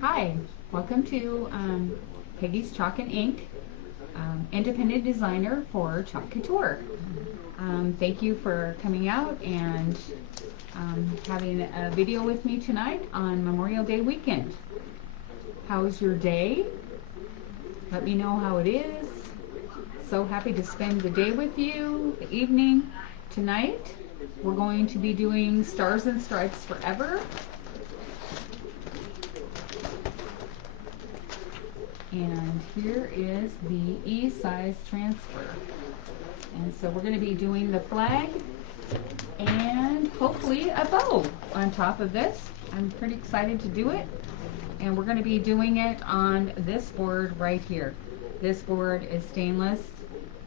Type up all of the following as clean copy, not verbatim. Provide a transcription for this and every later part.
Hi, welcome to Peggy's Chalk and Ink, independent designer for Chalk Couture. Thank you for coming out and having a video with me tonight on Memorial Day weekend. How's your day? Let me know how it is. So happy to spend the day with you, the evening. Tonight, we're going to be doing Stars and Stripes Forever. And here is the E-size transfer. And so we're going to be doing the flag and hopefully a bow on top of this. I'm pretty excited to do it. And we're going to be doing it on this board right here. This board is stainless,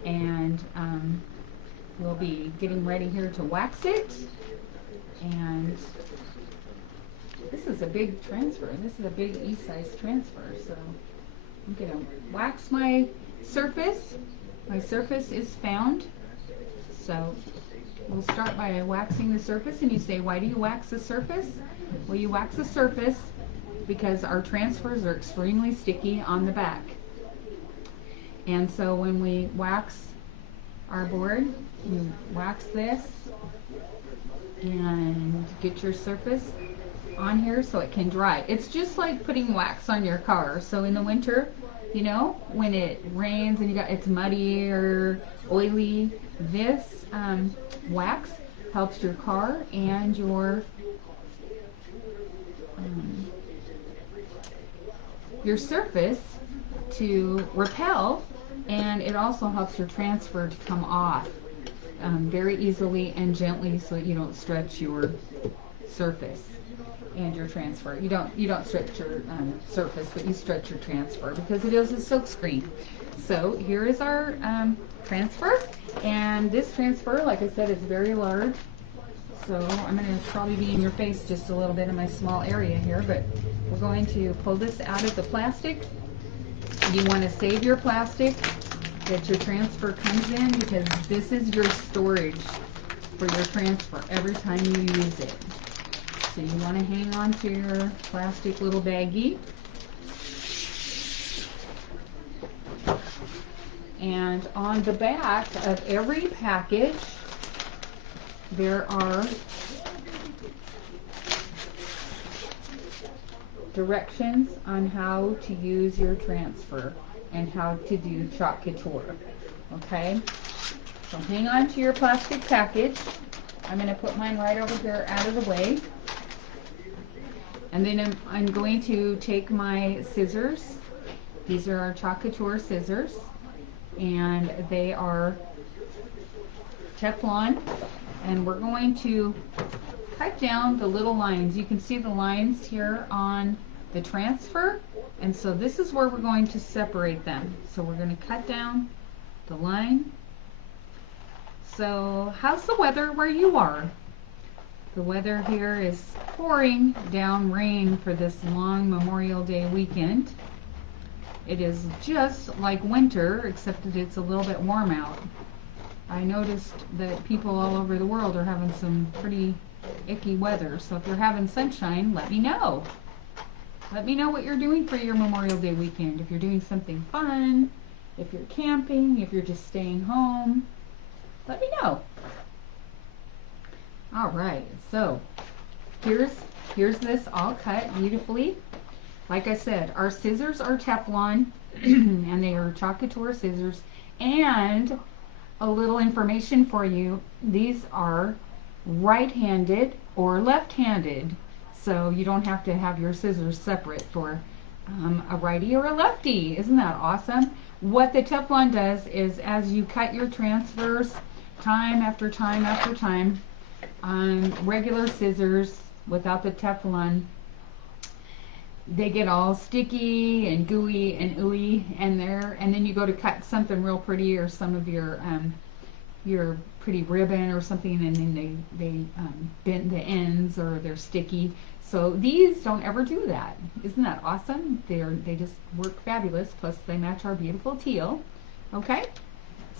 and we'll be getting ready here to wax it. And this is a big transfer. This is a big E-size transfer. So I'm going to wax my surface. My surface is found. So we'll start by waxing the surface. And you say, why do you wax the surface? Well, you wax the surface because our transfers are extremely sticky on the back. And so when we wax our board, you wax this and get your surface on here so it can dry. It's just like putting wax on your car. So in the winter, you know, when it rains and it's muddy or oily, this wax helps your car and your surface to repel, and it also helps your transfer to come off very easily and gently so that you don't stretch your surface and your transfer. You don't stretch your surface, but you stretch your transfer because it is a silk screen. So here is our transfer, and this transfer, like I said, is very large. So I'm going to probably be in your face just a little bit in my small area here, but we're going to pull this out of the plastic. You want to save your plastic that your transfer comes in, because this is your storage for your transfer every time you use it. So you want to hang on to your plastic little baggie. And on the back of every package, there are directions on how to use your transfer and how to do Chalk Couture. Okay? So hang on to your plastic package. I'm going to put mine right over here out of the way. And then I'm going to take my scissors. These are our Chalk Couture scissors. And they are Teflon. And we're going to cut down the little lines. You can see the lines here on the transfer. And so this is where we're going to separate them. So we're going to cut down the line. So how's the weather where you are? The weather here is pouring down rain for this long Memorial Day weekend. It is just like winter, except that it's a little bit warm out. I noticed that people all over the world are having some pretty icky weather. So if you're having sunshine, let me know. Let me know what you're doing for your Memorial Day weekend. If you're doing something fun, if you're camping, if you're just staying home, let me know. All right, so here's this all cut beautifully. Like I said, our scissors are Teflon, and they are Chalk Couture scissors. And a little information for you, these are right-handed or left-handed, so you don't have to have your scissors separate for a righty or a lefty. Isn't that awesome? What the Teflon does is, as you cut your transfers time after time after time on regular scissors without the Teflon, they get all sticky and gooey and ooey, and then you go to cut something real pretty, or some of your pretty ribbon or something, and then they bend the ends, or they're sticky. So these don't ever do that. Isn't that awesome? They just work fabulous. Plus they match our beautiful teal. Okay,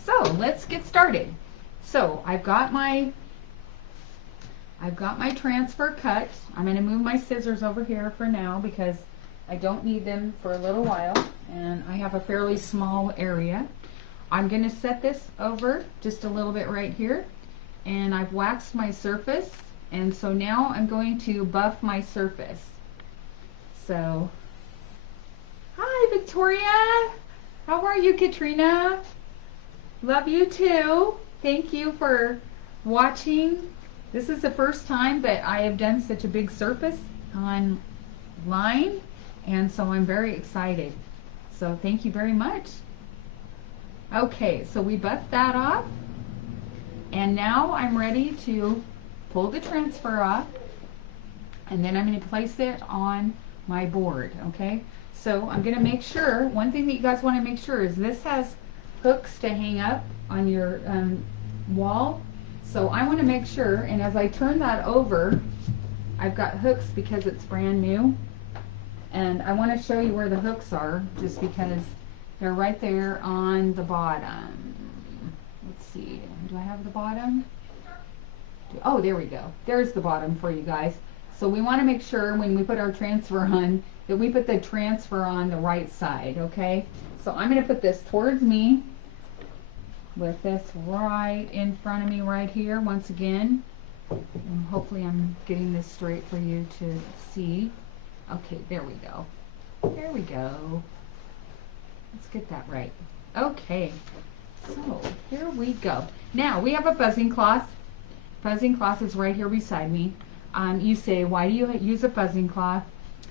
so let's get started. So I've got my I've got my transfer cut. I'm going to move my scissors over here for now because I don't need them for a little while, and I have a fairly small area. I'm going to set this over just a little bit right here, and I've waxed my surface, and so now I'm going to buff my surface. So, hi Victoria! How are you, Katrina? Love you too. Thank you for watching. This is the first time that I have done such a big surface online, and so I'm very excited. So thank you very much. Okay, so we buffed that off, and now I'm ready to pull the transfer off, and then I'm going to place it on my board. Okay, so I'm going to make sure, one thing that you guys want to make sure is this has hooks to hang up on your wall. So I want to make sure, and as I turn that over, I've got hooks because it's brand new, and I want to show you where the hooks are just because they're right there on the bottom. Let's see, do I have the bottom? Oh, there we go. There's the bottom for you guys. So we want to make sure when we put our transfer on that we put the transfer on the right side, okay? So I'm going to put this towards me with this right in front of me right here once again, and hopefully I'm getting this straight for you to see. Okay, there we go. There we go. Let's get that right. Okay, so here we go. Now we have a fuzzing cloth. Fuzzing cloth is right here beside me. You say, why do you use a fuzzing cloth?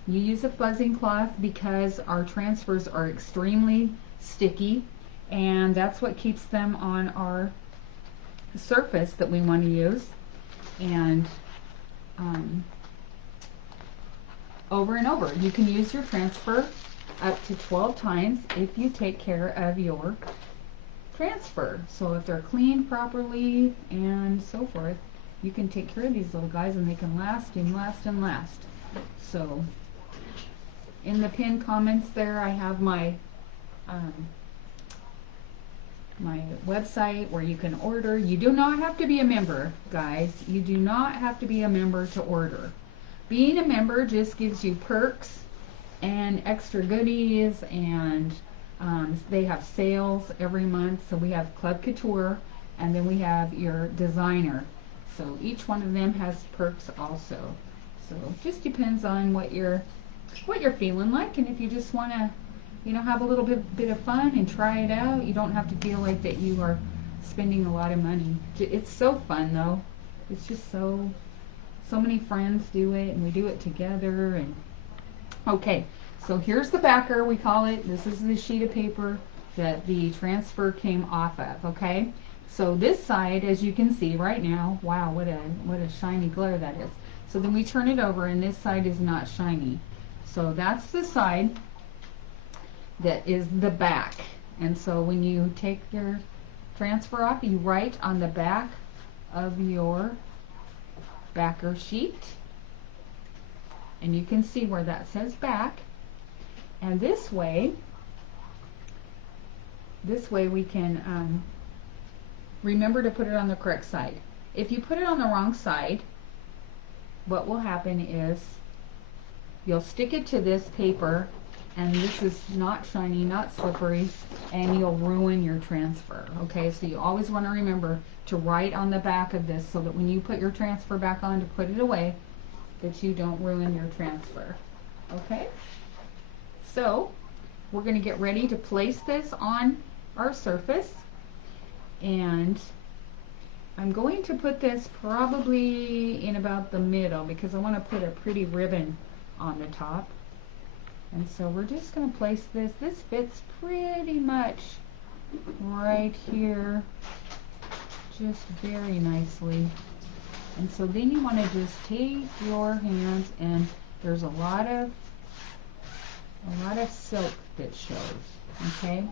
You use a fuzzing cloth because our transfers are extremely sticky, and that's what keeps them on our surface that we want to use. And over and over, you can use your transfer up to 12 times if you take care of your transfer. So if they're cleaned properly and so forth, you can take care of these little guys and they can last and last and last. So in the pinned comments there, I have my my website where you can order. You do not have to be a member, guys. You do not have to be a member to order. Being a member just gives you perks and extra goodies, and they have sales every month. So we have Club Couture, and then we have your designer. So each one of them has perks also. So it just depends on what you're feeling like, and if you just want to, you know, have a little bit of fun and try it out. You don't have to feel like that you are spending a lot of money. It's so fun though. It's just so many friends do it, and we do it together. And okay, so here's the backer, we call it. This is the sheet of paper that the transfer came off of. Okay, so this side, as you can see right now, wow, what a shiny glare that is. So then we turn it over, and this side is not shiny. So that's the side that is the back. And so when you take your transfer off, you write on the back of your backer sheet, and you can see where that says back. And this way we can remember to put it on the correct side. If you put it on the wrong side, what will happen is you'll stick it to this paper, and this is not shiny, not slippery, and you'll ruin your transfer. Okay, so you always want to remember to write on the back of this so that when you put your transfer back on to put it away, that you don't ruin your transfer. Okay, so we're going to get ready to place this on our surface, and I'm going to put this probably in about the middle because I want to put a pretty ribbon on the top. And so we're just going to place this. This fits pretty much right here, just very nicely. And so then you want to just take your hands, and there's a lot of silk that shows. Okay,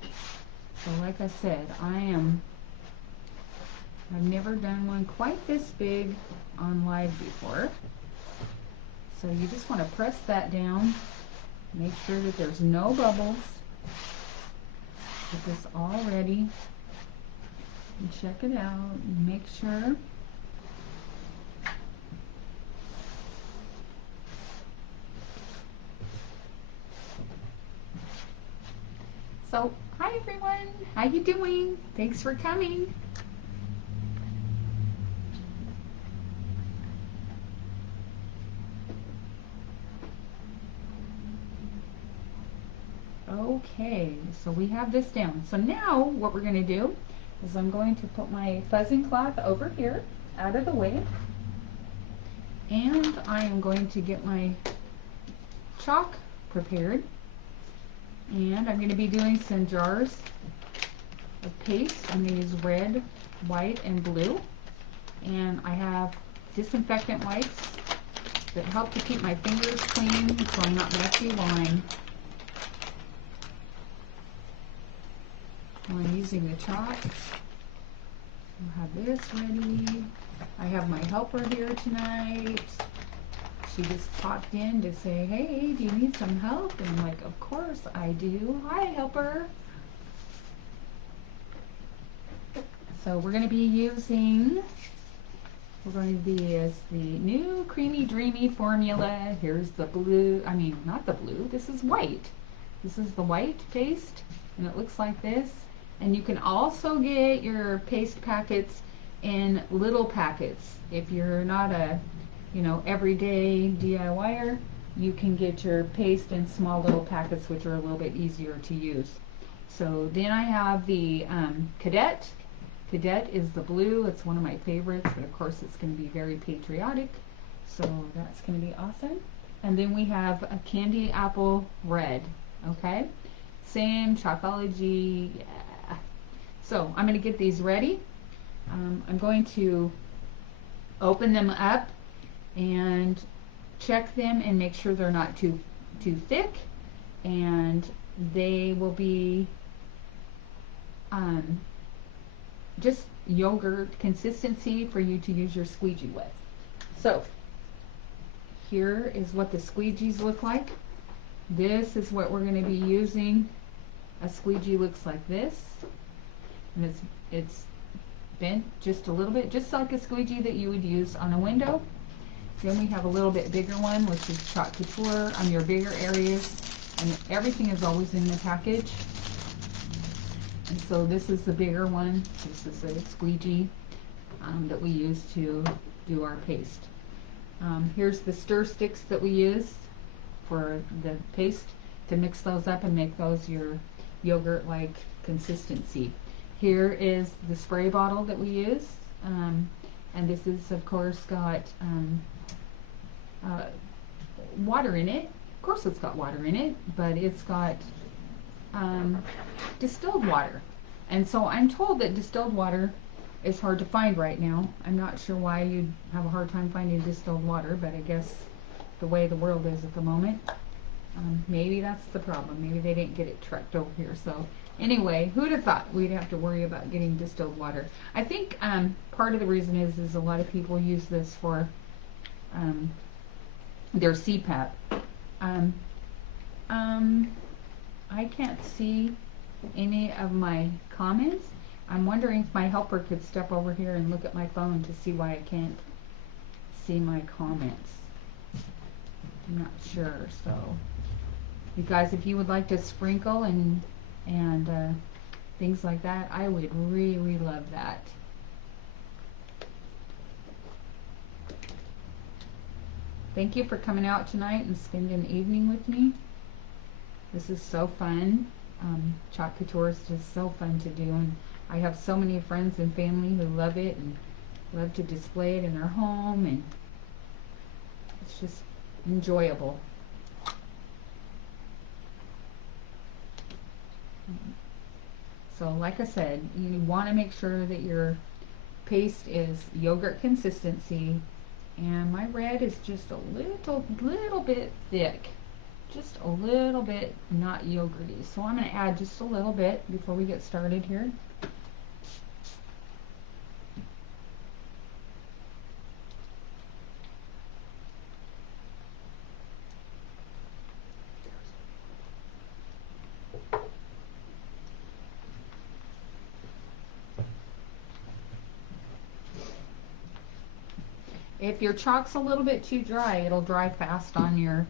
so like I said, I've never done one quite this big on live before. So you just want to press that down. Make sure that there's no bubbles. Get this all ready. And check it out. Make sure So, hi everyone. How you doing? Thanks for coming. Okay, so we have this down. So now what we're going to do is I'm going to put my fuzzing cloth over here out of the way, and I am going to get my chalk prepared, and I'm going to be doing some jars of paste. I'm going to use red, white, and blue, and I have disinfectant wipes that help to keep my fingers clean so I'm not messy while I'm using the chalk. I'll have this ready. I have my helper here tonight. She just popped in to say, hey, do you need some help? And I'm like, of course I do. Hi, helper. So we're going to be using, is the new Creamy Dreamy formula. Here's the blue, not the blue, this is white. This is the white paste, and it looks like this. And you can also get your paste packets in little packets. If you're not a, everyday DIYer, you can get your paste in small little packets, which are a little bit easier to use. So then I have the Cadet. Cadet is the blue. It's one of my favorites, but of course it's going to be very patriotic. So that's going to be awesome. And then we have a Candy Apple Red. Okay? Same Chalkology. Yeah. So I'm going to get these ready. I'm going to open them up and check them and make sure they're not too thick, and they will be just yogurt consistency for you to use your squeegee with. So here is what the squeegees look like. This is what we're going to be using. A squeegee looks like this, and it's bent just a little bit, just like a squeegee that you would use on a window. Then we have a little bit bigger one, which is Chalk Couture on your bigger areas, and everything is always in the package. And so this is the bigger one. This is a squeegee that we use to do our paste. Here's the stir sticks that we use for the paste to mix those up and make those your yogurt-like consistency. Here is the spray bottle that we use, and this is of course got water in it. Of course it's got water in it, but it's got distilled water. And so I'm told that distilled water is hard to find right now. I'm not sure why you'd have a hard time finding distilled water, but I guess the way the world is at the moment, maybe that's the problem. Maybe they didn't get it trucked over here. So anyway, who'd have thought we'd have to worry about getting distilled water? I think part of the reason is a lot of people use this for their CPAP. I can't see any of my comments. I'm wondering if my helper could step over here and look at my phone to see why I can't see my comments. I'm not sure. So you guys, if you would like to sprinkle and things like that, I would really love that. Thank you for coming out tonight and spending the evening with me. This is so fun. Chalk Couture is just so fun to do, and I have so many friends and family who love it and love to display it in their home, and it's just enjoyable. So like I said, you want to make sure that your paste is yogurt consistency, and my red is just a little bit thick, just a little bit not yogurty. So I'm going to add just a little bit before we get started here. If your chalk's a little bit too dry, it'll dry fast on your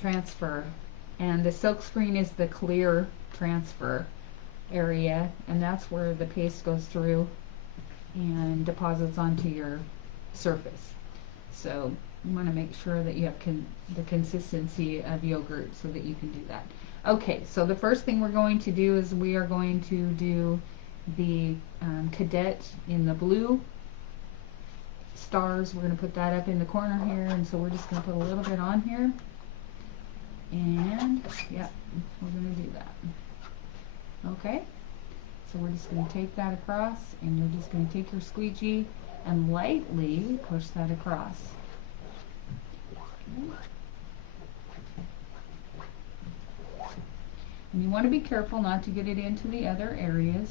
transfer, and the silk screen is the clear transfer area, and that's where the paste goes through and deposits onto your surface. So you want to make sure that you have the consistency of yogurt so that you can do that. Okay, so the first thing we're going to do is we are going to do the cadet in the blue stars. We're going to put that up in the corner here, and so we're just going to put a little bit on here, and yeah, we're going to do that. Okay, so we're just going to take that across, and you're just going to take your squeegee and lightly push that across. And you want to be careful not to get it into the other areas,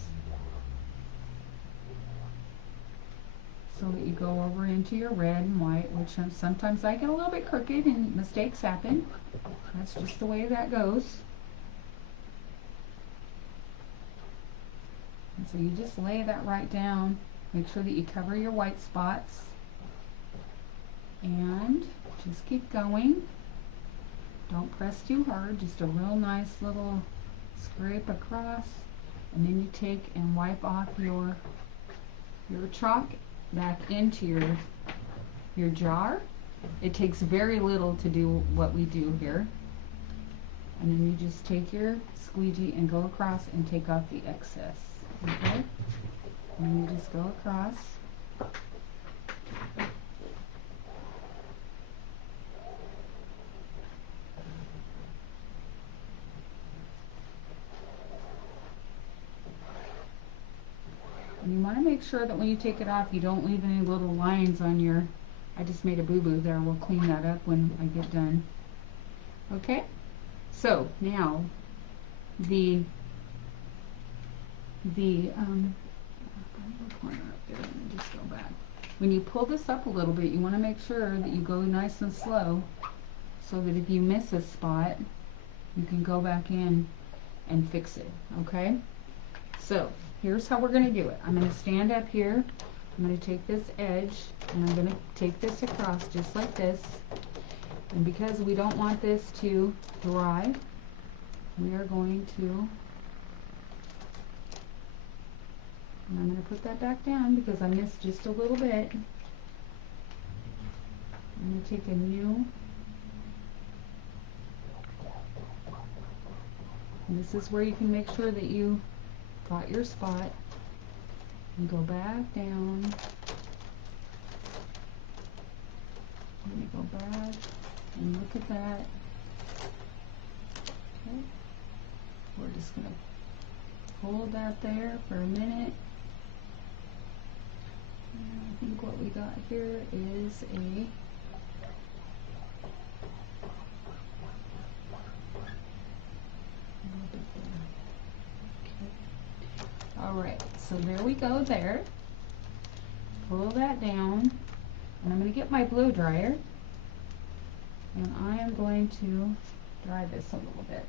so that you go over into your red and white, which sometimes I get a little bit crooked and mistakes happen. That's just the way that goes. And so you just lay that right down. Make sure that you cover your white spots. And just keep going. Don't press too hard, just a real nice little scrape across. And then you take and wipe off your chalk back into your jar. It takes very little to do what we do here. And then you just take your squeegee and go across and take off the excess. Okay? And you just go across. And you want to make sure that when you take it off, you don't leave any little lines on your, I just made a boo-boo there. We'll clean that up when I get done. Okay? So, now, corner up there, let me just go back. When you pull this up a little bit, you want to make sure that you go nice and slow, so that if you miss a spot, you can go back in and fix it, okay? So, here's how we're going to do it. I'm going to stand up here, I'm going to take this edge, and I'm going to take this across just like this. And because we don't want this to dry, we are going to, and I'm going to put that back down because I missed just a little bit. I'm going to take a new, and this is where you can make sure that you got your spot, and go back down, and you go back and look at that. Okay. We're just going to hold that there for a minute. And I think what we got here is a Alright, so there we go there. Pull that down, and I'm going to get my blow dryer, and I am going to dry this a little bit.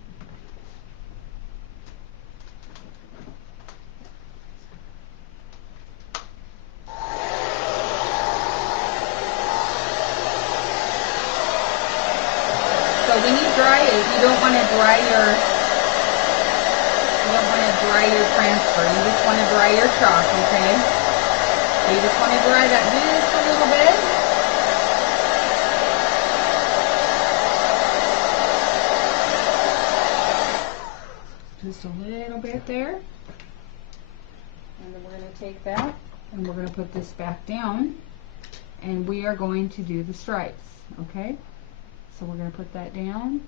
So when you dry it, you don't want to dry your transfer. You just want to dry your chalk, okay? So you just want to dry that just a little bit. Just a little bit there. And then we're going to take that and we're going to put this back down, and we are going to do the stripes, okay? So we're going to put that down.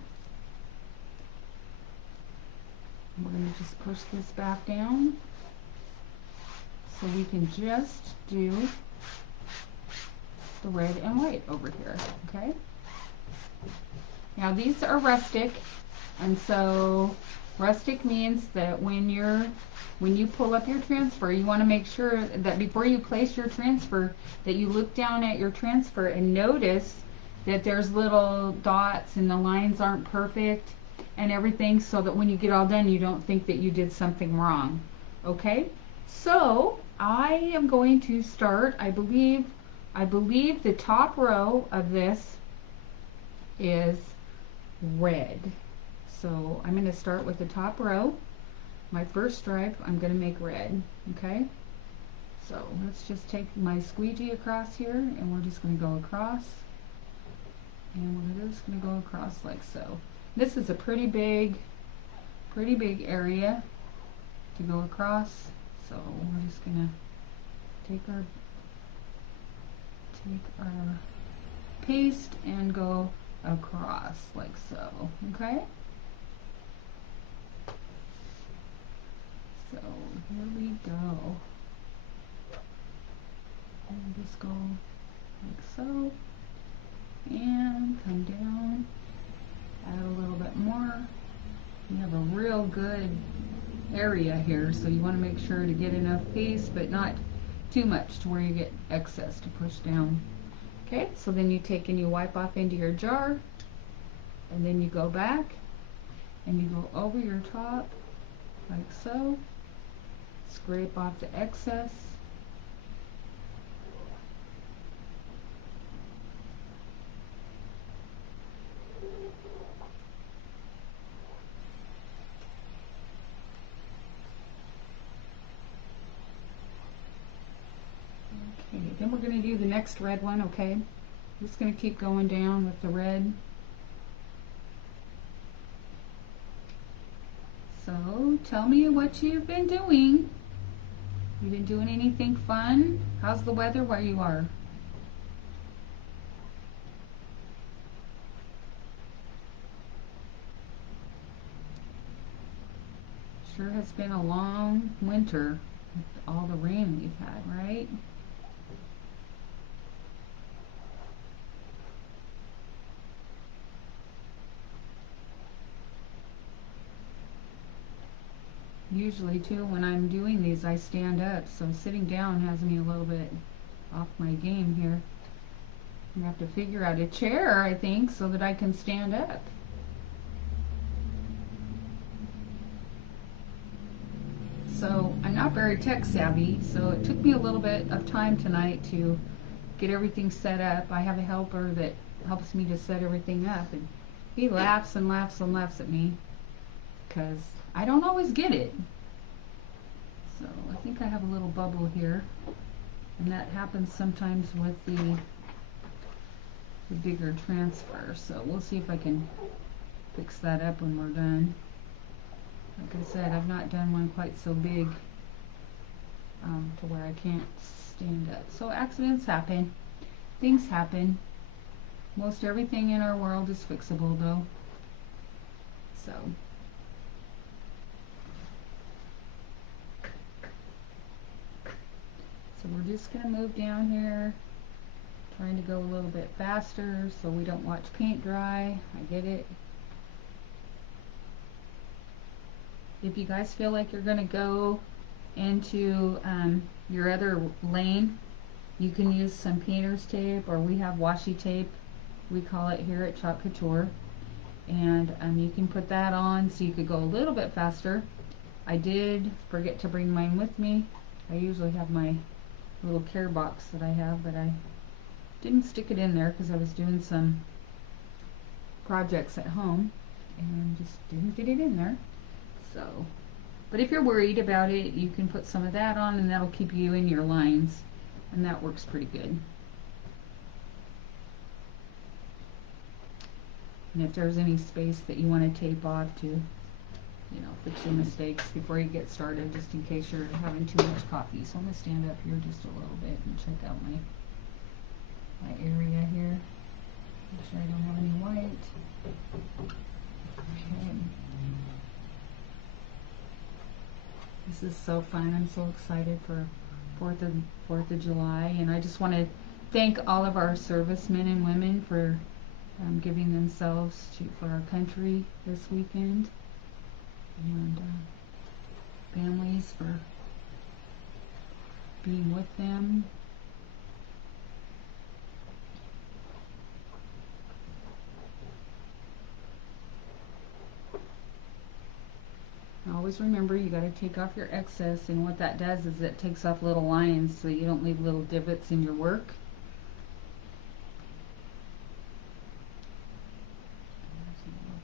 We're going to just push this back down so we can just do the red and white over here, okay? Now these are rustic, and so rustic means that when you pull up your transfer, you want to make sure that before you place your transfer, that you look down at your transfer and notice that there's little dots and the lines aren't perfect and everything, so that when you get all done, you don't think that you did something wrong. Okay, so I am going to start. I believe the top row of this is red. So I'm going to start with the top row. My first stripe I'm going to make red, okay? So let's just take my squeegee across here, and we're just going to go across, and we're just going to go across like so. This is a pretty big area to go across, so we're just going to take our paste and go across like so, okay? So here we go. And just go like so, and come down, add a little bit more. You have a real good area here, so you want to make sure to get enough paste, but not too much to where you get excess to push down. Okay, so then you take and you wipe off into your jar, and then you go back and you go over your top like so, scrape off the excess. Okay, then we're going to do the next red one, okay? Just going to keep going down with the red. So, tell me what you've been doing. You been doing anything fun? How's the weather where you are? Sure has been a long winter with all the rain we've had, right? Usually too, when I'm doing these, I stand up, so sitting down has me a little bit off my game here. I have to figure out a chair, I think, so that I can stand up. So I'm not very tech savvy, so it took me a little bit of time tonight to get everything set up. I have a helper that helps me to set everything up, and he laughs and laughs and laughs at me because I don't always get it. So I think I have a little bubble here, and that happens sometimes with the bigger transfer. So we'll see if I can fix that up when we're done. Like I said, I've not done one quite so big to where I can't stand up. So accidents happen. Things happen. Most everything in our world is fixable though. So we're just going to move down here, trying to go a little bit faster so we don't watch paint dry. I get it. If you guys feel like you're going to go into your other lane, you can use some painter's tape, or we have washi tape, we call it here at Chalk Couture, and you can put that on so you could go a little bit faster. I did forget to bring mine with me. I usually have my little care box that I have, but I didn't stick it in there because I was doing some projects at home and just didn't get it in there. So, but if you're worried about it, you can put some of that on, and that'll keep you in your lines, and that works pretty good. And if there's any space that you want to tape off to, you know, fix your mistakes before you get started, just in case you're having too much coffee. So I'm going to stand up here just a little bit and check out my area here. Make sure I don't have any white. Okay. This is so fun. I'm so excited for 4th of July, and I just want to thank all of our servicemen and women for giving themselves for our country this weekend, and families for being with them. Always remember, you got to take off your excess, and what that does is it takes off little lines so you don't leave little divots in your work. There's a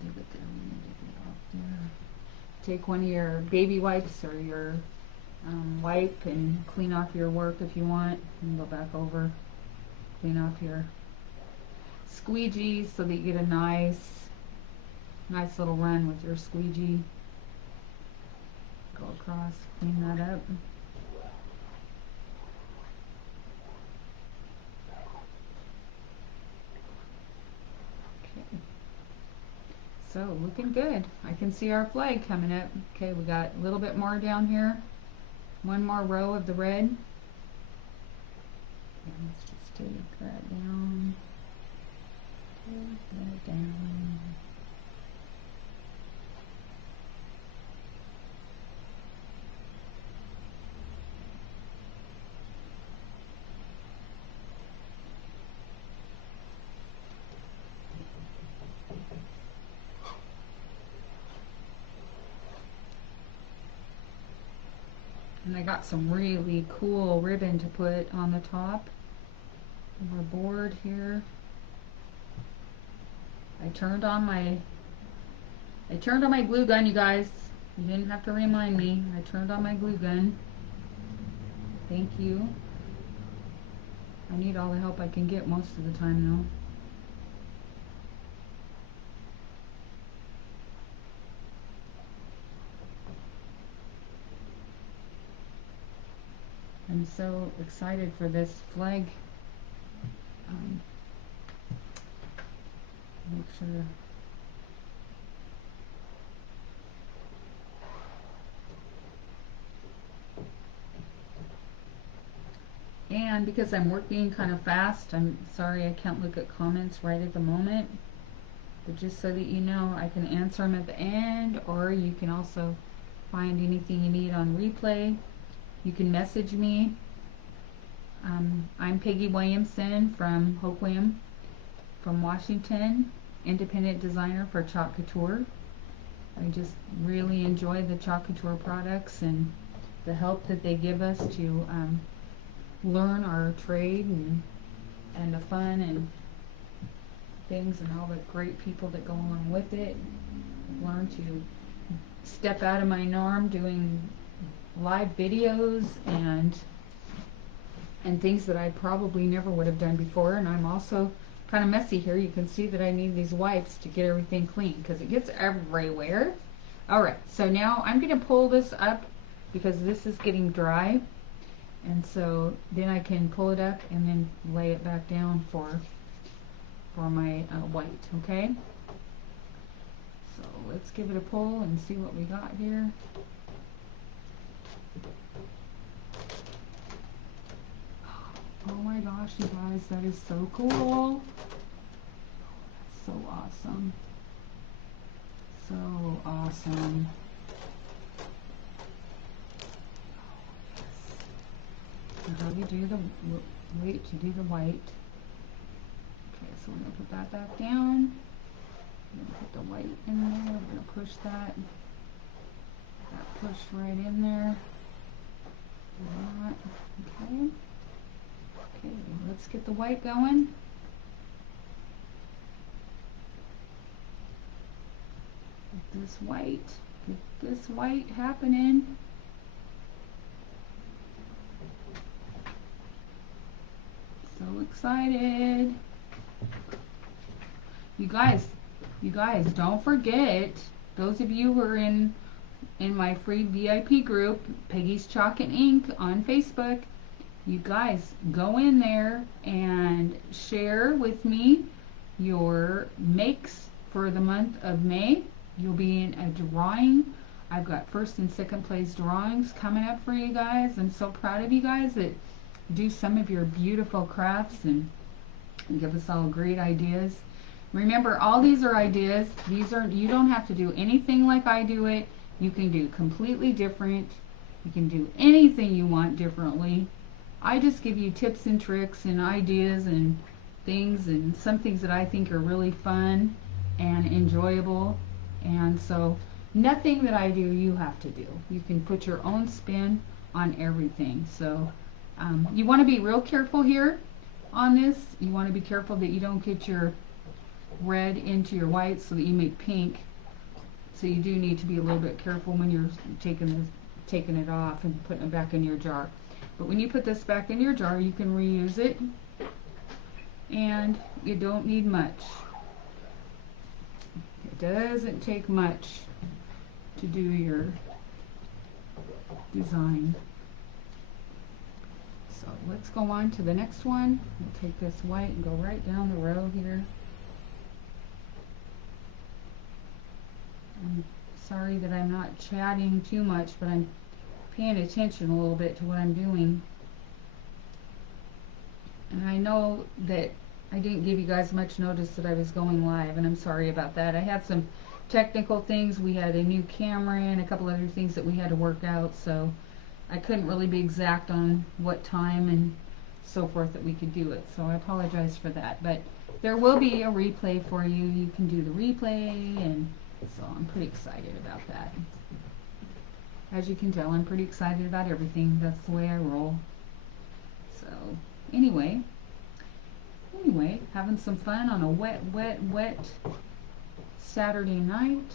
take one of your baby wipes or your wipe and clean off your work if you want, and go back over, clean off your squeegee so that you get a nice little run with your squeegee. Go across, clean that up. Okay. So looking good. I can see our flag coming up. Okay, we got a little bit more down here. One more row of the red. And let's just take that down. Take that down. And I got some really cool ribbon to put on the top of our board here. I turned on my glue gun, you guys. You didn't have to remind me. I turned on my glue gun. Thank you. I need all the help I can get most of the time though. I'm so excited for this flag. Make sure. And because I'm working kind of fast, I'm sorry I can't look at comments right at the moment. But just so that you know, I can answer them at the end, or you can also find anything you need on replay. You can message me. I'm Peggy Williamson from Hoquiam, from Washington, independent designer for Chalk Couture. I just really enjoy the Chalk Couture products and the help that they give us to learn our trade and the fun and things and all the great people that go along with it. I've learned to step out of my norm doing live videos and things that I probably never would have done before. And I'm also kind of messy here. You can see that I need these wipes to get everything clean because it gets everywhere. Alright, so now I'm going to pull this up because this is getting dry, and so then I can pull it up and then lay it back down for my white. Okay, so let's give it a pull and see what we got here. Oh my gosh, you guys, that is so cool. So awesome. So awesome. And how you do the wait to do the white. Okay, so we're gonna put that back down. We're gonna put the white in there. We're gonna push that. That pushed right in there. That. Okay. Okay, let's get the white going. Get this white happening. So excited. You guys, don't forget, those of you who are in my free VIP group, Peggies Chalk Ink on Facebook, you guys go in there and share with me your makes for the month of May. You'll be in a drawing. I've got first and second place drawings coming up for you guys. I'm so proud of you guys that do some of your beautiful crafts and give us all great ideas. Remember, all these are ideas. You don't have to do anything like I do it. You can do completely different. You can do anything you want differently. I just give you tips and tricks and ideas and things, and some things that I think are really fun and enjoyable. And so nothing that I do you have to do. You can put your own spin on everything. So you want to be real careful here on this. You want to be careful that you don't get your red into your white so that you make pink. So you do need to be a little bit careful when you're taking it off and putting it back in your jar. But when you put this back in your jar, you can reuse it, and you don't need much. It doesn't take much to do your design. So let's go on to the next one. We'll take this white and go right down the row here. I'm sorry that I'm not chatting too much, but I'm paying attention a little bit to what I'm doing. And I know that I didn't give you guys much notice that I was going live, and I'm sorry about that. I had some technical things. We had a new camera and a couple other things that we had to work out, so I couldn't really be exact on what time and so forth that we could do it. So I apologize for that. But there will be a replay for you. You can do the replay, and so I'm pretty excited about that. As you can tell, I'm pretty excited about everything. That's the way I roll. So anyway, having some fun on a wet Saturday night.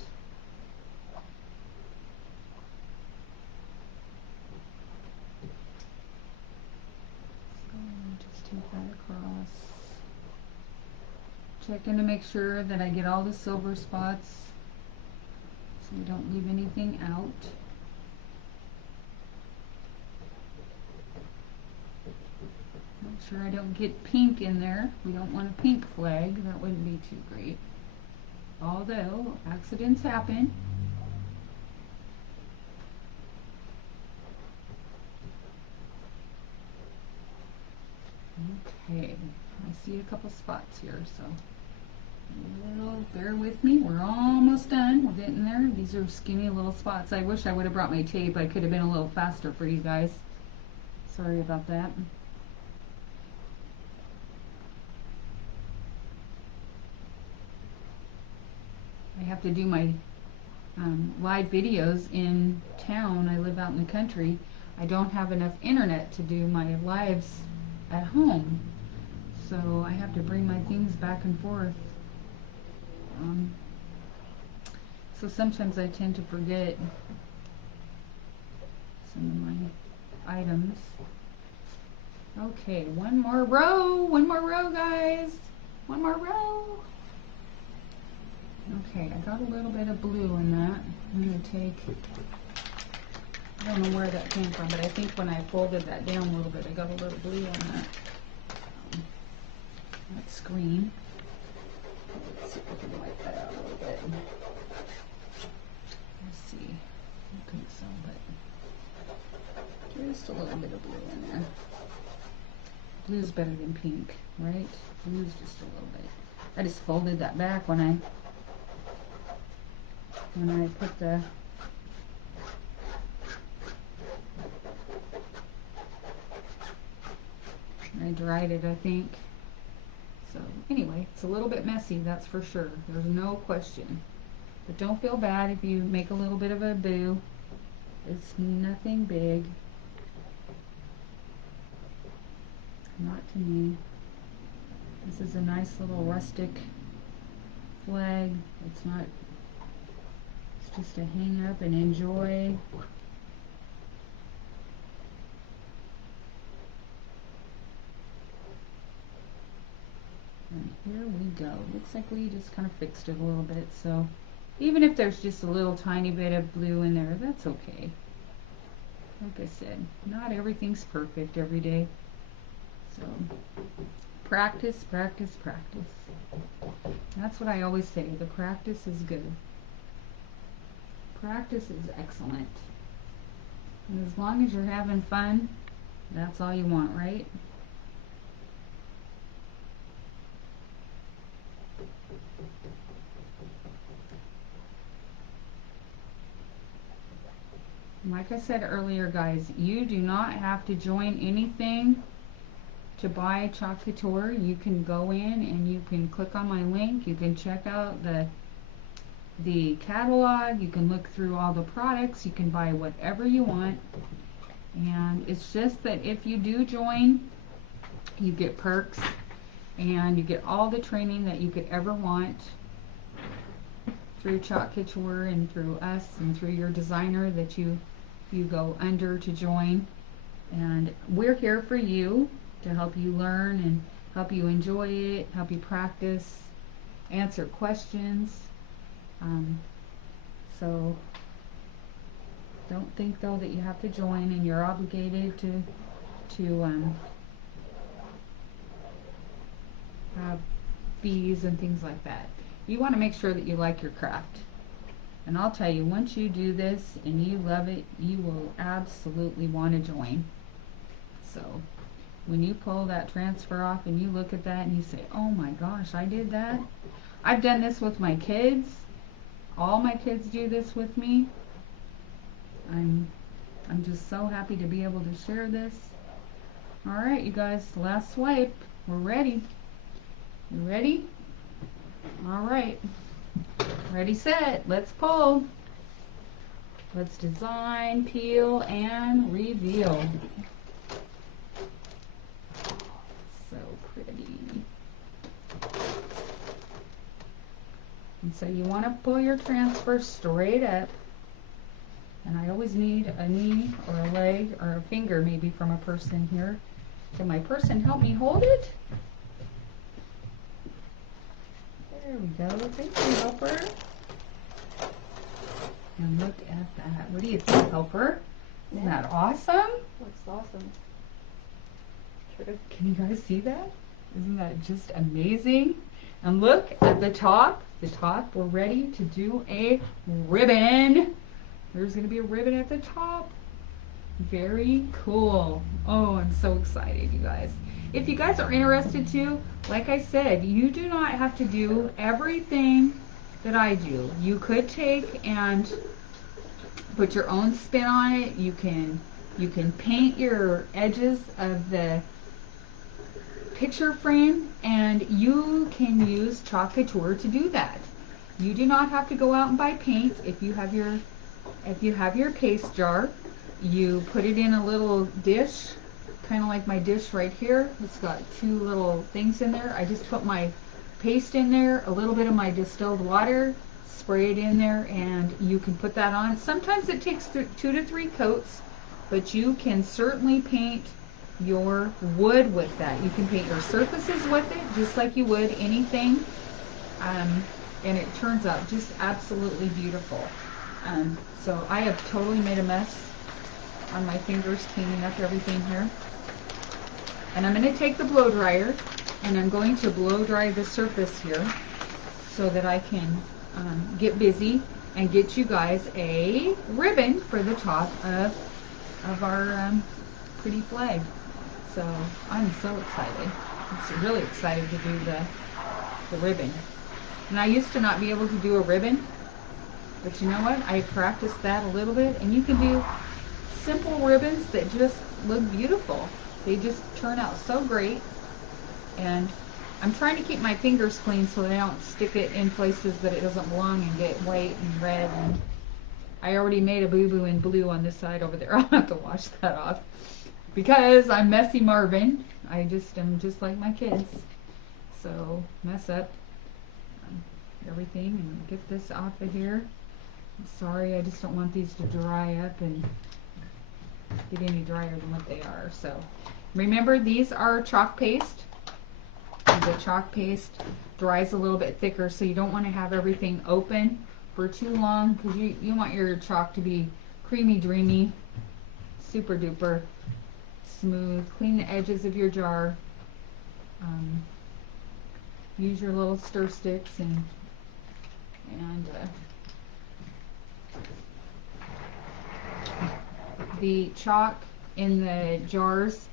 So just take that across. Checking to make sure that I get all the silver spots so we don't leave anything out. Make sure I don't get pink in there. We don't want a pink flag. That wouldn't be too great. Although, accidents happen. Okay, I see a couple spots here, so bear with me. We're almost done. We're getting there. These are skinny little spots. I wish I would have brought my tape. I could have been a little faster for you guys. Sorry about that. I have to do my live videos in town. I live out in the country. I don't have enough internet to do my lives at home, so I have to bring my things back and forth. So sometimes I tend to forget some of my items. Okay, one more row, guys. One more row. Okay, I got a little bit of blue in that. I'm going to take, I don't know where that came from, but I think when I folded that down a little bit, I got a little blue on that, that screen. Let's see if I can wipe that out a little bit. Let's see. I don't think so, but just a little bit of blue in there. Blue's better than pink, right? Blue's just a little bit. I just folded that back when I put the I dried it, I think. So anyway, it's a little bit messy, that's for sure. There's no question. But don't feel bad if you make a little bit of a boo. It's nothing big. Not to me. This is a nice little rustic flag. It's not, it's just to hang up and enjoy. And here we go. Looks like we just kind of fixed it a little bit, so even if there's just a little tiny bit of blue in there, that's okay. Like I said, not everything's perfect every day. So practice, practice, practice. That's what I always say. The practice is good. Practice is excellent. And as long as you're having fun, that's all you want, right? Like I said earlier, guys, you do not have to join anything to buy Chalk Couture. You can go in and you can click on my link. You can check out the catalog. You can look through all the products. You can buy whatever you want. And it's just that if you do join, you get perks and you get all the training that you could ever want. through Chalk Couture and through us and through your designer that you go under to join. And we're here for you to help you learn and help you enjoy it, help you practice, answer questions. So don't think though that you have to join and you're obligated to have fees and things like that. You want to make sure that you like your craft. And I'll tell you, once you do this and you love it, you will absolutely want to join. So when you pull that transfer off and you look at that and you say, oh my gosh, I did that. I've done this with my kids. All my kids do this with me. I'm just so happy to be able to share this. All right, you guys, last swipe. We're ready. You ready? All right. Ready, set. Let's pull. Let's design, peel, and reveal. So pretty. And so you want to pull your transfer straight up. And I always need a knee or a leg or a finger maybe from a person here. Can my person help me hold it? There we go. Thank you, helper. And look at that. What do you think, helper? Isn't that awesome? Looks awesome. Can you guys see that? Isn't that just amazing? And look at the top. The top, we're ready to do a ribbon. There's going to be a ribbon at the top. Very cool. Oh, I'm so excited, you guys. If you guys are interested too, like I said, you do not have to do everything that I do. You could take and put your own spin on it. You can paint your edges of the picture frame, and you can use Chalk Couture to do that. You do not have to go out and buy paint. If you have your paste jar, you put it in a little dish, kind of like my dish right here. It's got two little things in there. I just put my paste in there, a little bit of my distilled water, spray it in there, and you can put that on. Sometimes it takes 2 to 3 coats, but you can certainly paint your wood with that. You can paint your surfaces with it just like you would anything, and it turns out just absolutely beautiful. So I have totally made a mess on my fingers cleaning up everything here. And I'm going to take the blow dryer and I'm going to blow dry the surface here so that I can get busy and get you guys a ribbon for the top of our pretty flag. So I'm so excited. I'm really excited to do the ribbon. And I used to not be able to do a ribbon, but you know what? I practiced that a little bit, and you can do simple ribbons that just look beautiful. They just turn out so great. And I'm trying to keep my fingers clean so that I don't stick it in places that it doesn't belong and get white and red. And I already made a boo-boo in blue on this side over there. I'll have to wash that off because I'm Messy Marvin. I just am just like my kids. So mess up everything and get this off of here. I'm sorry, I just don't want these to dry up and get any drier than what they are. So remember, these are chalk paste. And the chalk paste dries a little bit thicker, so you don't want to have everything open for too long because you want your chalk to be creamy, dreamy, super duper smooth. Clean the edges of your jar. Use your little stir sticks and the chalk in the jars.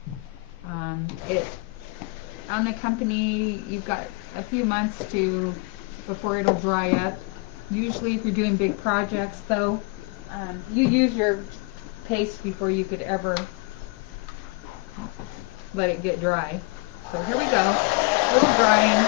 On the company, you've got a few months before it'll dry up. Usually, if you're doing big projects, though, you use your paste before you could ever let it get dry. So here we go, a little drying.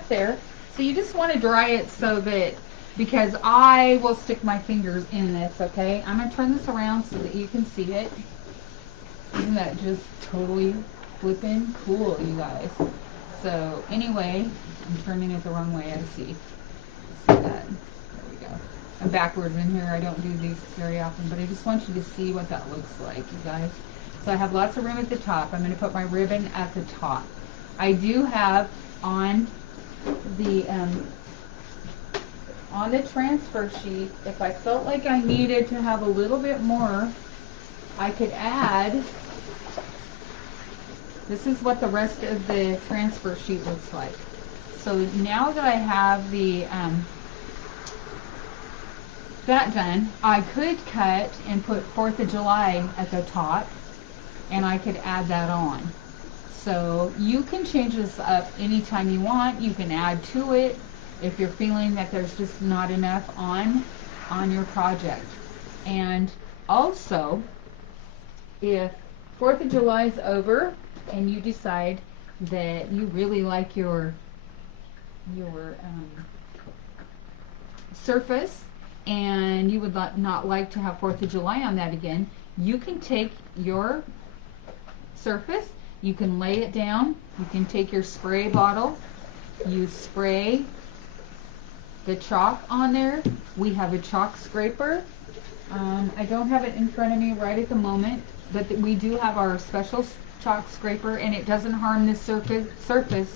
up there. So you just want to dry it so that, because I will stick my fingers in this, okay? I'm going to turn this around so that you can see it. Isn't that just totally flippin' cool, you guys? So anyway, I'm turning it the wrong way, I see. See that? There we go. I'm backwards in here. I don't do these very often, but I just want you to see what that looks like, you guys. So I have lots of room at the top. I'm going to put my ribbon at the top. I do have on the transfer sheet, if I felt like I needed to have a little bit more, I could add. This is what the rest of the transfer sheet looks like. So now that I have the that done, I could cut and put 4th of July at the top, and I could add that on. So you can change this up anytime you want. You can add to it if you're feeling that there's just not enough on your project. And also, if 4th of July is over and you decide that you really like your surface and you would not like to have 4th of July on that again, you can take your surface, you can lay it down, you can take your spray bottle, you spray the chalk on there. We have a chalk scraper. I don't have it in front of me right at the moment, but we do have our special chalk scraper, and it doesn't harm the surface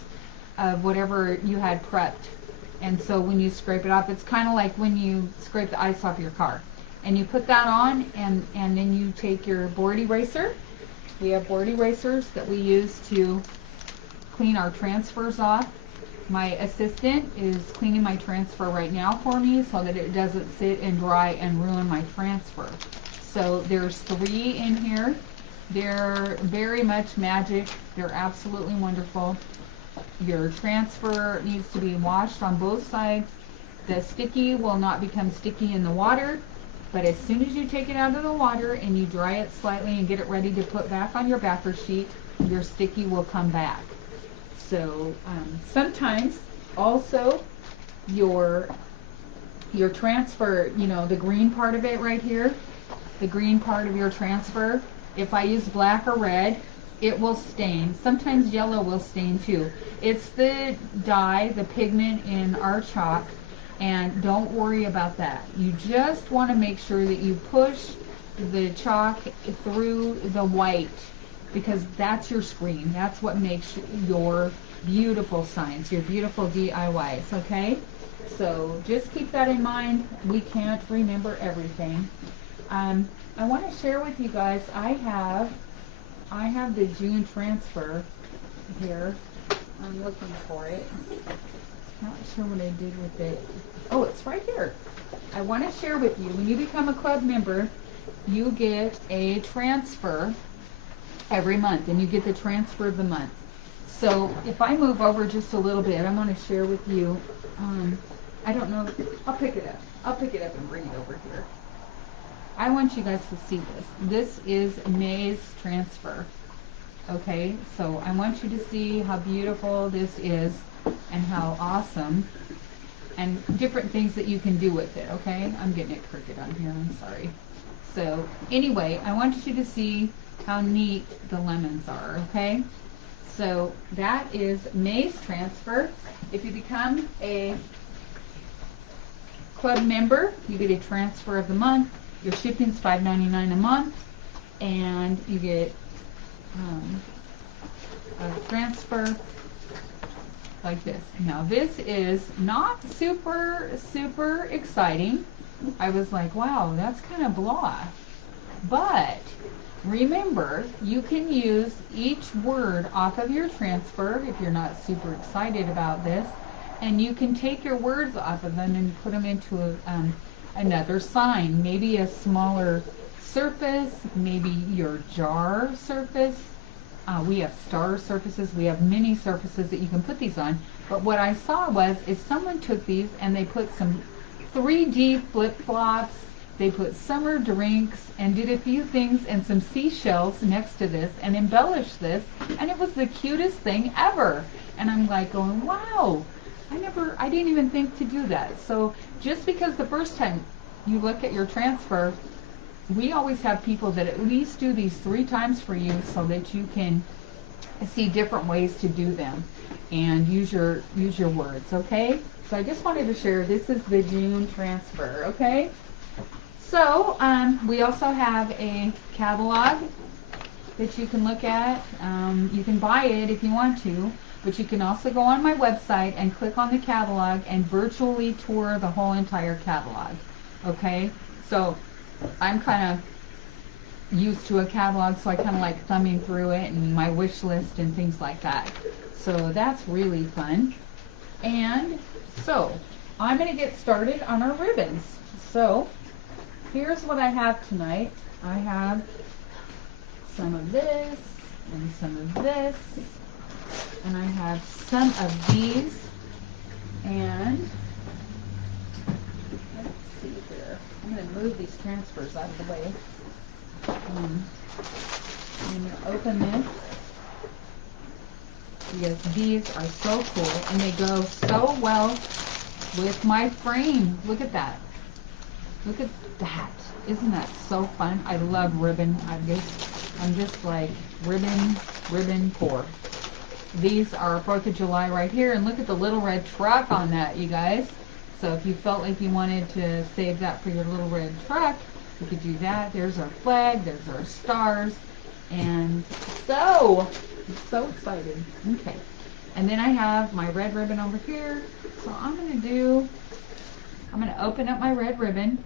of whatever you had prepped. And so when you scrape it off, it's kind of like when you scrape the ice off your car. And you put that on, and then you take your board eraser. We have board erasers that we use to clean our transfers off. My assistant is cleaning my transfer right now for me so that it doesn't sit and dry and ruin my transfer. So there's 3 in here. They're very much magic. They're absolutely wonderful. Your transfer needs to be washed on both sides. The sticky will not become sticky in the water, but as soon as you take it out of the water and you dry it slightly and get it ready to put back on your backer sheet, your sticky will come back. So sometimes also your transfer, you know, the green part of it right here, the green part of your transfer, if I use black or red, it will stain. Sometimes yellow will stain too. It's the dye, the pigment in our chalk, and don't worry about that. You just want to make sure that you push the chalk through the white, because that's your screen. That's what makes your beautiful signs, your beautiful DIYs, okay? So just keep that in mind. We can't remember everything. I want to share with you guys, I have the June transfer here. I'm looking for it. Not sure what I did with it. Oh, it's right here. I want to share with you, when you become a club member, you get a transfer every month, and you get the transfer of the month. So if I move over just a little bit, I'm going to share with you, I don't know, I'll pick it up. I'll pick it up and bring it over here. I want you guys to see this. This is May's transfer. Okay, so I want you to see how beautiful this is and how awesome, and different things that you can do with it, okay? I'm getting it crooked on here, I'm sorry. So anyway, I want you to see how neat the lemons are, okay? So that is May's transfer. If you become a club member, you get a transfer of the month. Your shipping's $5.99 a month, and you get a transfer like this. Now this is not super exciting. I was like, wow, that's kind of blah. But remember, you can use each word off of your transfer if you're not super excited about this, and you can take your words off of them and put them into another sign, maybe a smaller surface, maybe your jar surface. We have star surfaces, we have mini surfaces that you can put these on. But what I saw was, is someone took these and they put some 3D flip-flops, they put summer drinks, and did a few things, and some seashells next to this, and embellished this, and it was the cutest thing ever. And I'm like going, wow, I didn't even think to do that. So just because the first time you look at your transfer, we always have people that at least do these 3 times for you so that you can see different ways to do them and use your words, okay? So I just wanted to share, this is the June transfer, okay? So we also have a catalog that you can look at. You can buy it if you want to, but you can also go on my website and click on the catalog and virtually tour the whole entire catalog, okay? So I'm kind of used to a catalog, so I kind of like thumbing through it and my wish list and things like that. So that's really fun. And so I'm going to get started on our ribbons. So here's what I have tonight. I have some of this and some of this, and I have some of these, and let's see here. I'm going to move these transfers out of the way. I'm going to open this because these are so cool and they go so well with my frame. Look at that. Look at that. Isn't that so fun? I love ribbon. I'm just like ribbon poor. These are 4th of July right here, and look at the little red truck on that, you guys. So if you felt like you wanted to save that for your little red truck, you could do that. There's our flag, there's our stars, and so excited. Okay, and then I have my red ribbon over here. So I'm gonna open up my red ribbon,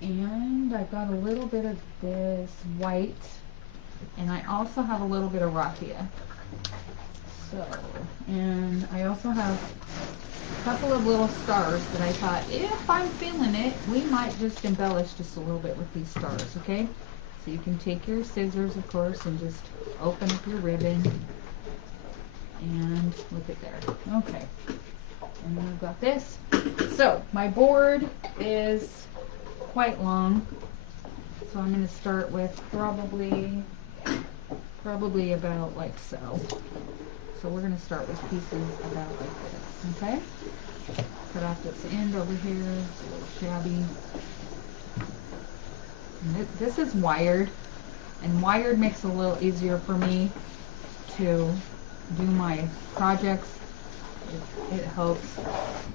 and I've got a little bit of this white, and I also have a little bit of raffia. So, and I also have a couple of little stars that I thought, if I'm feeling it, we might just embellish just a little bit with these stars, okay? So you can take your scissors, of course, and just open up your ribbon, and look at there. Okay, and then I've got this. So my board is quite long, so I'm going to start with probably about like so. So we're going to start with pieces about like this, okay? Cut off this end over here, it's a little shabby. And this is wired, and wired makes it a little easier for me to do my projects. It helps.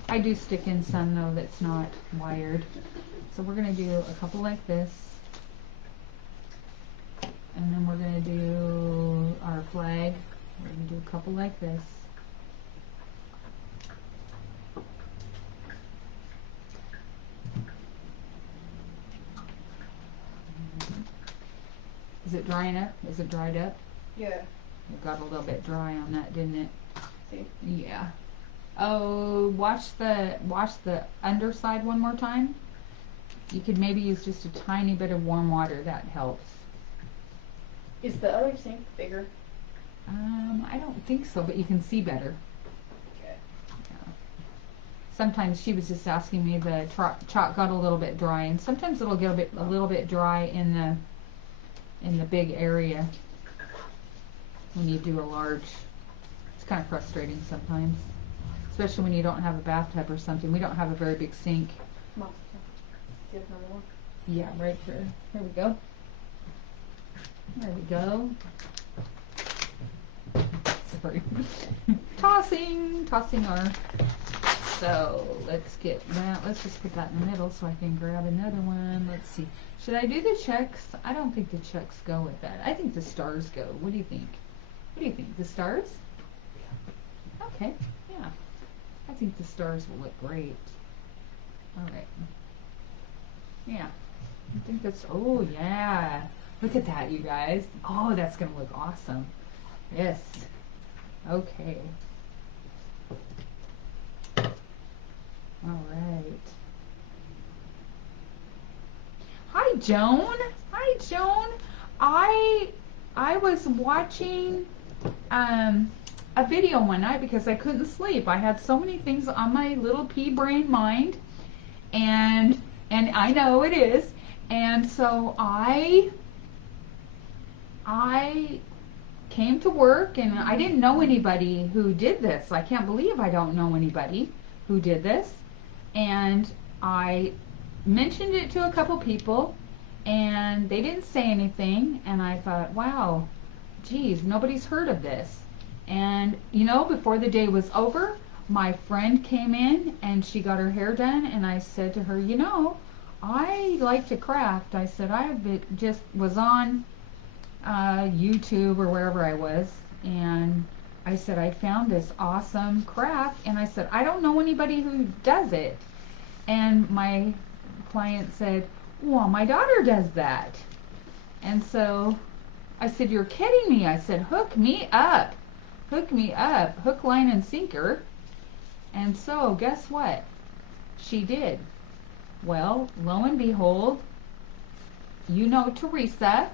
I do stick in some though that's not wired. So we're going to do a couple like this. And then we're going to do our flag. We're going to do a couple like this. Is it drying up? Is it dried up? Yeah. It got a little bit dry on that, didn't it? See? Yeah. Oh, wash the underside one more time. You could maybe use just a tiny bit of warm water. That helps. Is the other sink bigger? I don't think so, but you can see better. Okay. Yeah. Sometimes she was just asking me, the chalk got a little bit dry, and sometimes it'll get a little bit dry in the big area when you do a large. It's kind of frustrating sometimes, especially when you don't have a bathtub or something. We don't have a very big sink. Mom, do you have another one? Yeah, right here. Here we go. There we go. Sorry. tossing our. So let's get that. Let's just put that in the middle so I can grab another one. Let's see. Should I do the checks? I don't think the checks go with that. I think the stars go. What do you think? What do you think? The stars? Okay. Yeah. I think the stars will look great. All right. Yeah. I think that's. Oh yeah. Look at that, you guys. Oh, that's going to look awesome. Yes. Okay. All right. Hi, Joan. Hi, Joan. I was watching a video one night because I couldn't sleep. I had so many things on my little pea brain mind, and I know it is. And so I came to work, and I didn't know anybody who did this. I can't believe I don't know anybody who did this. And I mentioned it to a couple people, and they didn't say anything. And I thought, wow, geez, nobody's heard of this. And before the day was over, my friend came in and she got her hair done, and I said to her, I like to craft. I said, just was on YouTube or wherever I was, and I said, I found this awesome craft, and I said, I don't know anybody who does it. And my client said, well, my daughter does that. And so I said, you're kidding me. I said, hook me up, hook, line, and sinker. And so guess what? She did. Well, lo and behold, Teresa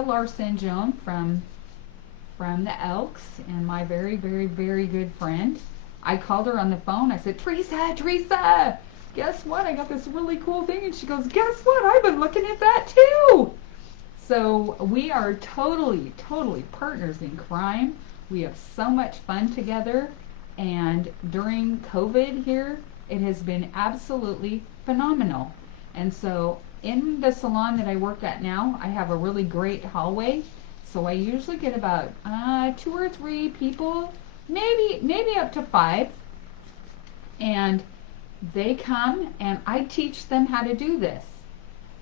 Larson, Joan, from the Elks, and my very, very, very good friend. I called her on the phone. I said, Teresa, guess what? I got this really cool thing. And she goes, guess what? I've been looking at that too. So we are totally, totally partners in crime. We have so much fun together. And during COVID here, it has been absolutely phenomenal. And so in the salon that I work at now, I have a really great hallway. So I usually get about 2 or 3 people, maybe up to 5. And they come and I teach them how to do this.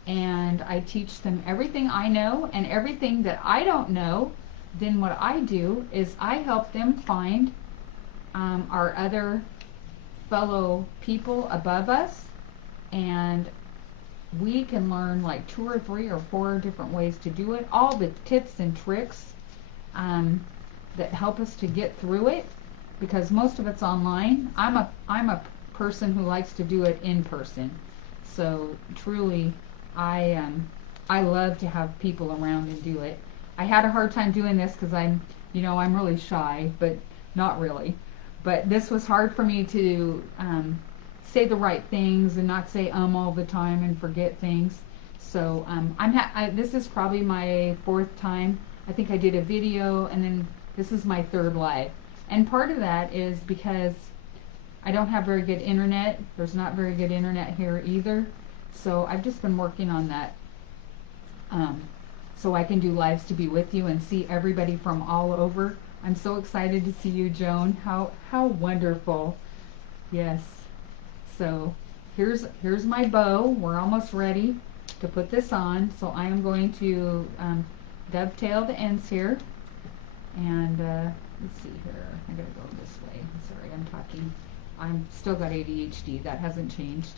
And I teach them everything I know, and everything that I don't know. Then what I do is I help them find our other fellow people above us, and we can learn like 2 or 3 or 4 different ways to do it, all the tips and tricks that help us to get through it, because most of it's online. I'm a person who likes to do it in person. So truly, I love to have people around and do it. I had a hard time doing this because I'm really shy, but not really. But this was hard for me to say the right things and not say all the time and forget things. So this is probably my 4th time. I think I did a video, and then this is my 3rd live. And part of that is because I don't have very good internet. There's not very good internet here either. So I've just been working on that, so I can do lives to be with you and see everybody from all over. I'm so excited to see you, Joan. How wonderful. Yes. So here's my bow. We're almost ready to put this on. So I am going to dovetail the ends here. And let's see here. I gotta go this way. Sorry, I'm talking. I'm still got ADHD. That hasn't changed.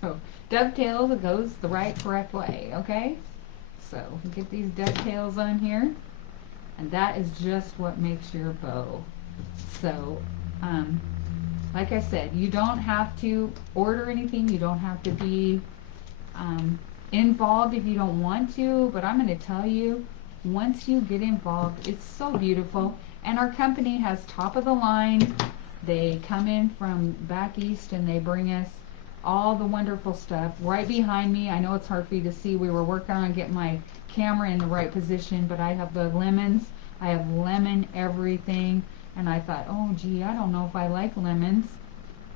So dovetail goes the correct way, okay? So get these dovetails on here, and that is just what makes your bow. So like I said, you don't have to order anything. You don't have to be involved if you don't want to, but I'm going to tell you, once you get involved, it's so beautiful. And our company has top of the line. They come in from back east and they bring us all the wonderful stuff. Right behind me, I know it's hard for you to see, we were working on getting my camera in the right position, but I have the lemons. I have lemon everything, and I thought, oh gee, I don't know if I like lemons.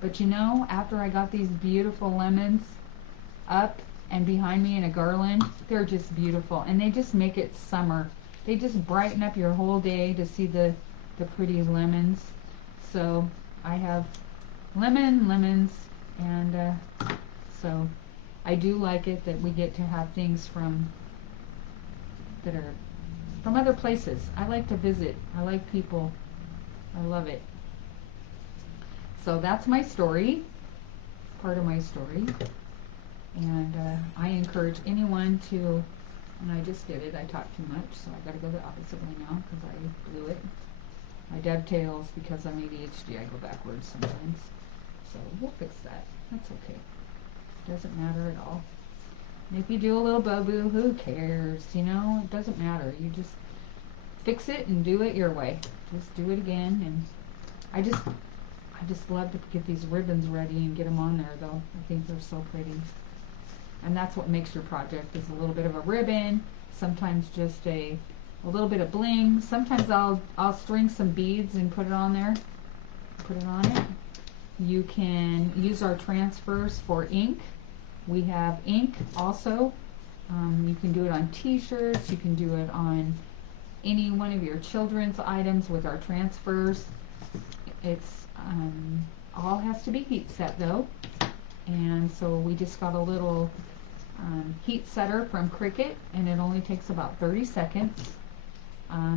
But after I got these beautiful lemons up and behind me in a garland, they're just beautiful, and they just make it summer. They just brighten up your whole day to see the pretty lemons. So I have lemons, and so I do like it that we get to have things that are from other places. I like to visit. I like people. I love it. So that's my story, part of my story. And I encourage anyone to, and I just did it, I talked too much, so I gotta go the opposite way now because I blew it. My dovetails, because I'm ADHD, I go backwards sometimes. So we'll fix that. That's okay. Doesn't matter at all. And if you do a little bow-boo, who cares? It doesn't matter. You just fix it and do it your way. Just do it again. And I just love to get these ribbons ready and get them on there, though. I think they're so pretty. And that's what makes your project, is a little bit of a ribbon, sometimes just a little bit of bling. Sometimes I'll string some beads and put it on there. Put it on it. You can use our transfers for ink. We have ink also. You can do it on t-shirts. You can do it on any one of your children's items with our transfers. It's all has to be heat set though. And so we just got a little heat setter from Cricut, and it only takes about 30 seconds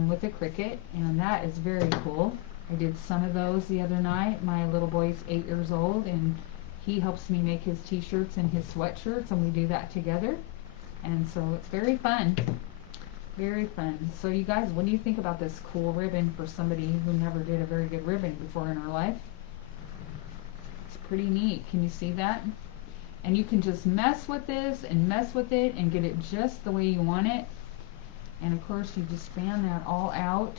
with a Cricut, and that is very cool. I did some of those the other night. My little boy's 8 years old, and he helps me make his t-shirts and his sweatshirts, and we do that together. And so it's very fun. Very fun. So you guys, what do you think about this cool ribbon for somebody who never did a very good ribbon before in her life? It's pretty neat. Can you see that? And you can just mess with this and mess with it and get it just the way you want it. And of course you just fan that all out.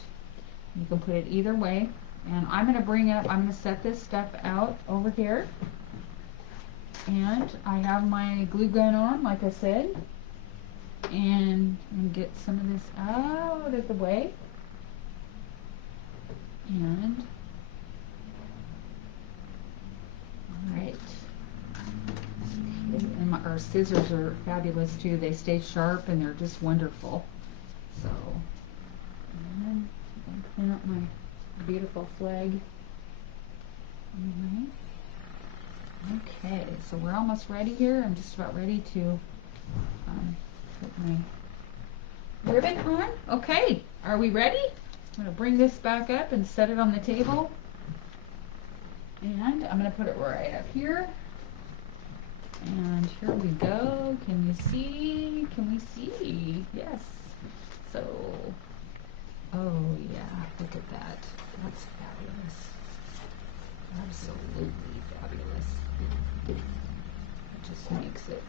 You can put it either way. And I'm going to set this stuff out over here. And I have my glue gun on, like I said. And get some of this out of the way. And alright. And our scissors are fabulous too. They stay sharp and they're just wonderful. So, and I'll clean up my beautiful flag. Alright. Okay, so we're almost ready here. I'm just about ready to put my ribbon on. Okay, are we ready? I'm going to bring this back up and set it on the table. And I'm going to put it right up here. And here we go. Can you see? Can we see? Yes. So, oh yeah, look at that. That's fabulous. Absolutely fabulous. It just makes it.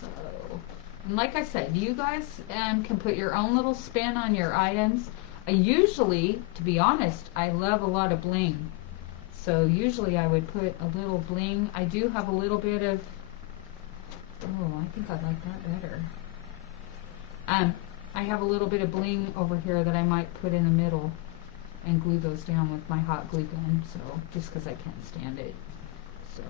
So, and like I said, you guys can put your own little spin on your items. Usually, to be honest, I love a lot of bling. So usually I would put a little bling. I do have a little bit of, oh, I think I like that better. I have a little bit of bling over here that I might put in the middle and glue those down with my hot glue gun. So, just because I can't stand it. So.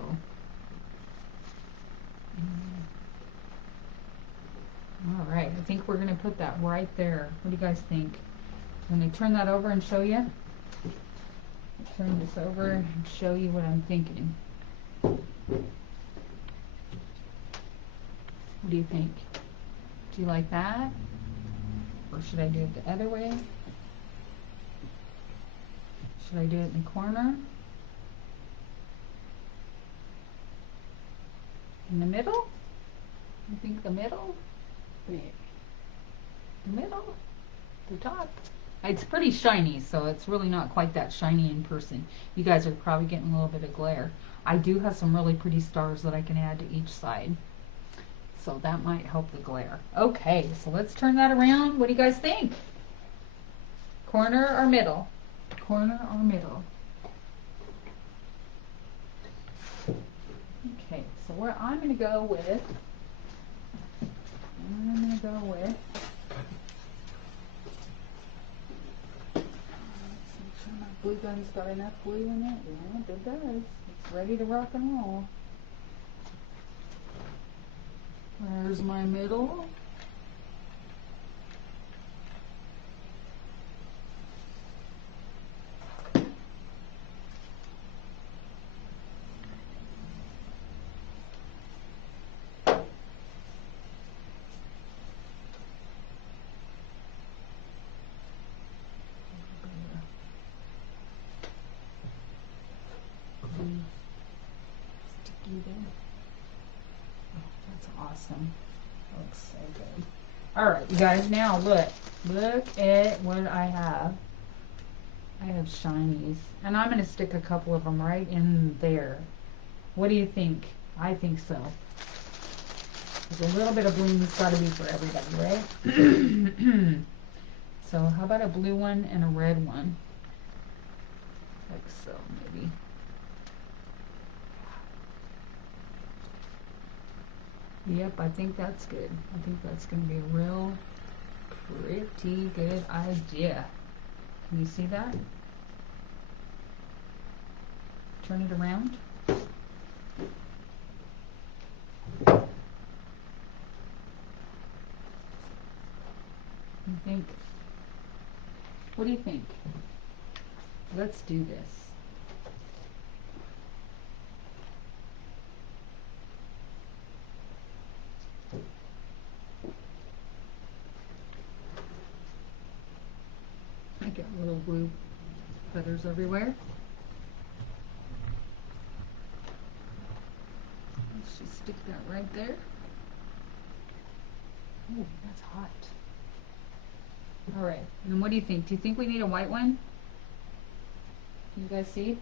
Alright, I think we're going to put that right there. What do you guys think? Let me turn that over and show you. Turn this over and show you what I'm thinking. What do you think? Do you like that? Or should I do it the other way? Should I do it in the corner? In the middle? You think the middle? Yeah. The middle? The top? It's pretty shiny, so it's really not quite that shiny in person. You guys are probably getting a little bit of glare. I do have some really pretty stars that I can add to each side. So that might help the glare. Okay, so let's turn that around. What do you guys think? Corner or middle? Corner or middle? Okay, so where I'm going to go with, my glue gun's got enough glue in it. Yeah, it does. It's ready to rock and roll. There's my middle. Sticky there. Oh, that's awesome. Looks so good. Alright, you guys, now look at what I have. I have shinies, and I'm going to stick a couple of them right in there. What do you think? I think so. There's a little bit of bloom that's got to be for everybody, right? So how about a blue one and a red one? like so, maybe. Yep, I think that's good. I think that's going to be a real pretty good idea. Can you see that? Turn it around. You think? What do you think? Let's do this. I got little blue feathers everywhere. Let's just stick that right there. Oh, that's hot. All right, and what do you think? Do you think we need a white one? Can you guys see?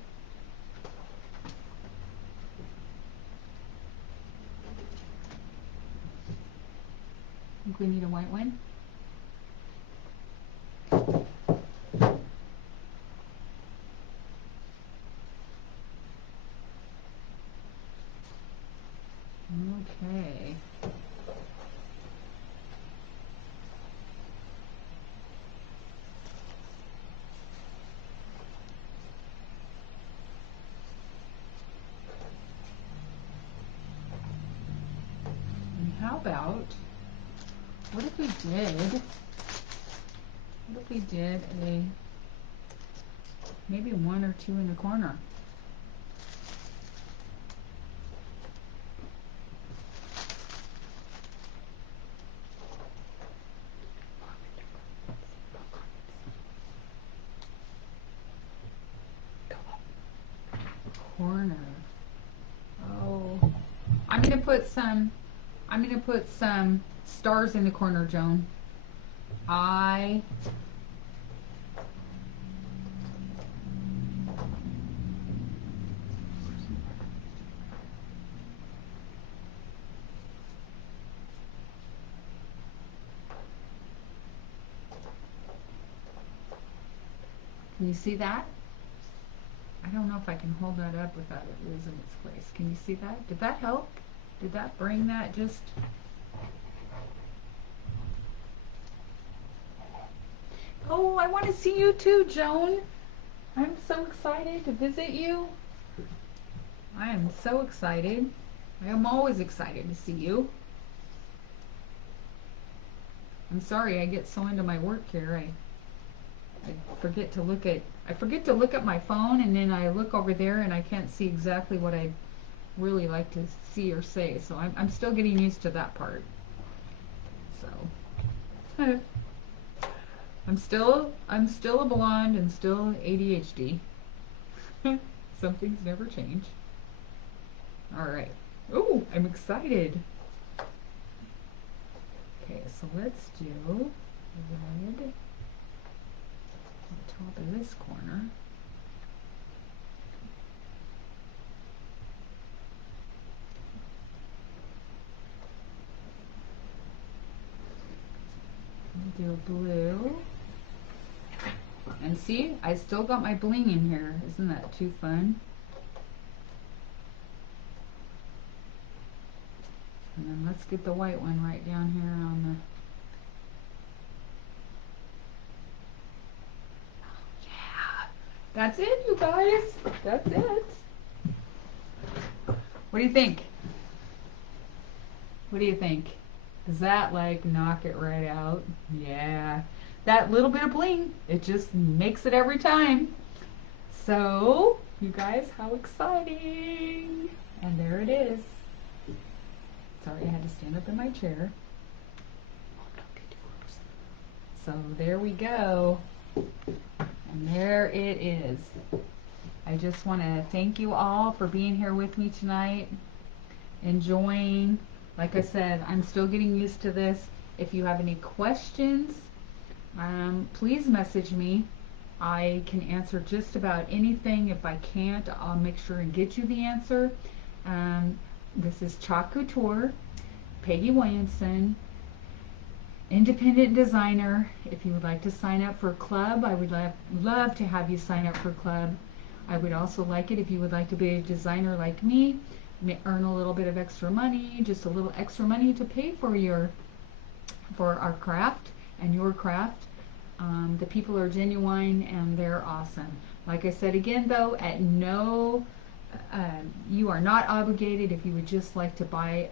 Think we need a white one? Okay. And how about, what if we did a, maybe 1 or 2 in the corner? Corner. Oh, I'm gonna put some stars in the corner, Joan. Can you see that? I don't know if I can hold that up without it losing its place. Can you see that? Did that help? Did that bring that just... Oh, I want to see you too, Joan. I'm so excited to visit you. I am so excited. I am always excited to see you. I'm sorry I get so into my work here. I forget to look at my phone, and then I look over there and I can't see exactly what I really like to see or say. So I'm still getting used to that part. So I'm still a blonde and still ADHD. Some things never change. All right. Oh, I'm excited. Okay, so let's do red on the top of this corner. Do a blue. And see, I still got my bling in here. Isn't that too fun? And then let's get the white one right down here on the... Yeah! That's it, you guys! That's it! What do you think? What do you think? Does that, like, knock it right out? Yeah. That little bit of bling, it just makes it every time. So, you guys, how exciting! And there it is. Sorry, I had to stand up in my chair. So there we go. And there it is. I just want to thank you all for being here with me tonight, enjoying. Like I said, I'm still getting used to this. If you have any questions, please message me. I can answer just about anything. If I can't, I'll make sure and get you the answer. This is Chalk Couture, Peggy Williamson, independent designer. If you would like to sign up for a club, I would love to have you sign up for a club. I would also like it if you would like to be a designer like me, earn a little bit of extra money, just a little extra money to pay for our craft and your craft. The people are genuine and they're awesome. Like I said again, though, at no, you are not obligated. If you would just like to buy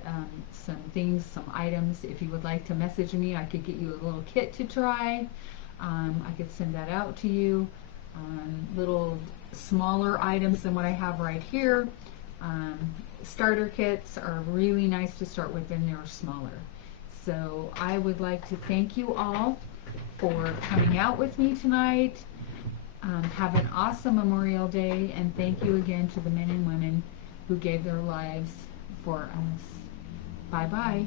some things, some items, if you would like to message me, I could get you a little kit to try. I could send that out to you. Little smaller items than what I have right here. Starter kits are really nice to start with, and they're smaller. So I would like to thank you all for coming out with me tonight. Have an awesome Memorial Day, and thank you again to the men and women who gave their lives for us. Bye-bye.